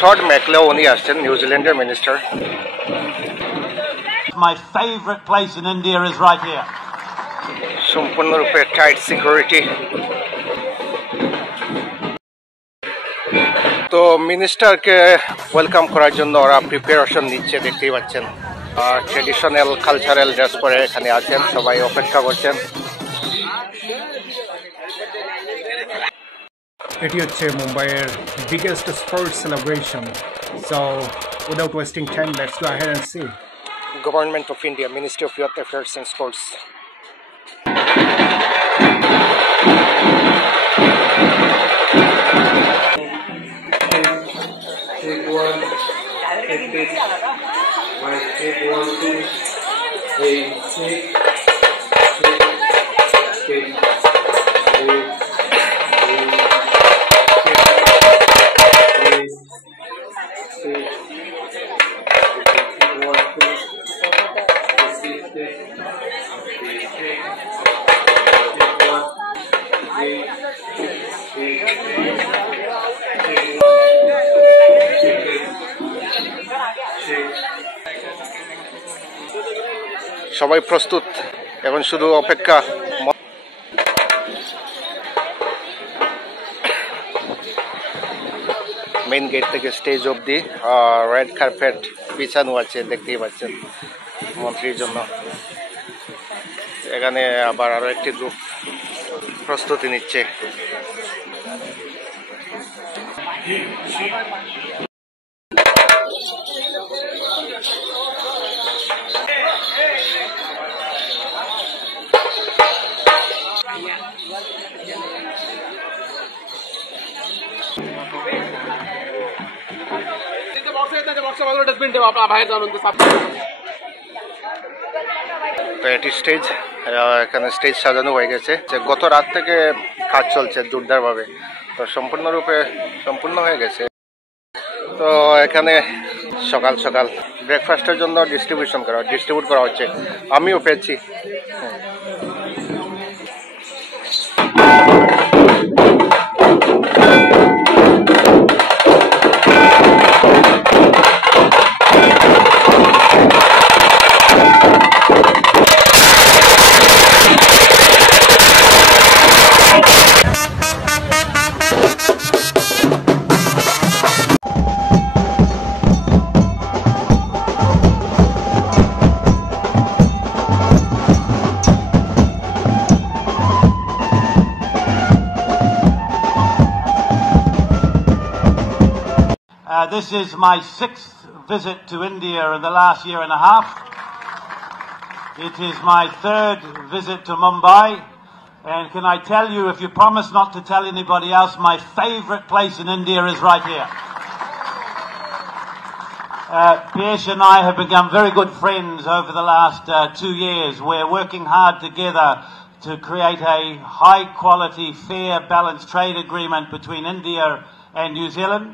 Todd McClough উনি আসছেন নিউজিল্যান্ডের minister. My favorite place in India is right here. সম্পূর্ণরূপে টাইট সিকিউরিটি। তো মিনিস্টারকে ওয়েলকাম করার জন্য ওরা প্রিপারেশন নিচ্ছে, দেখতেই পাচ্ছেন। ট্রেডিশনাল কালচারাল ড্রেস পরে এখানে আছেন, সবাই অপেক্ষা করছেন। এটি হচ্ছে মুম্বাইয়ের biggest sports celebration. So without wasting time let's go ahead and see. Government of India, ministry of youth affairs and sports. সবাই প্রস্তুত, এখন শুধু অপেক্ষা। মেইন গেট থেকে স্টেজ অবধি রেড কার্পেট বিছানো আছে, দেখতেই পাচ্ছেন মন্ত্রীর জন্য। এখানে আবার আরো একটি গ্রুপ প্রস্তুতি নিচ্ছে। তো এটি স্টেজ, এখানে স্টেজ সাজানো হয়ে গেছে। গত রাত থেকে কাজ চলছে জোরদারভাবে, তো সম্পূর্ণ হয়ে গেছে। তো এখানে সকাল সকাল ব্রেকফাস্টের জন্য ডিস্ট্রিবিউট করা হচ্ছে, আমিও পেয়েছি। This is my 6th visit to India in the last year and a half. It is my 3rd visit to Mumbai. And can I tell you, if you promise not to tell anybody else, my favourite place in India is right here. Piyush and I have become very good friends over the last 2 years. We're working hard together to create a high quality, fair, balanced trade agreement between India and New Zealand.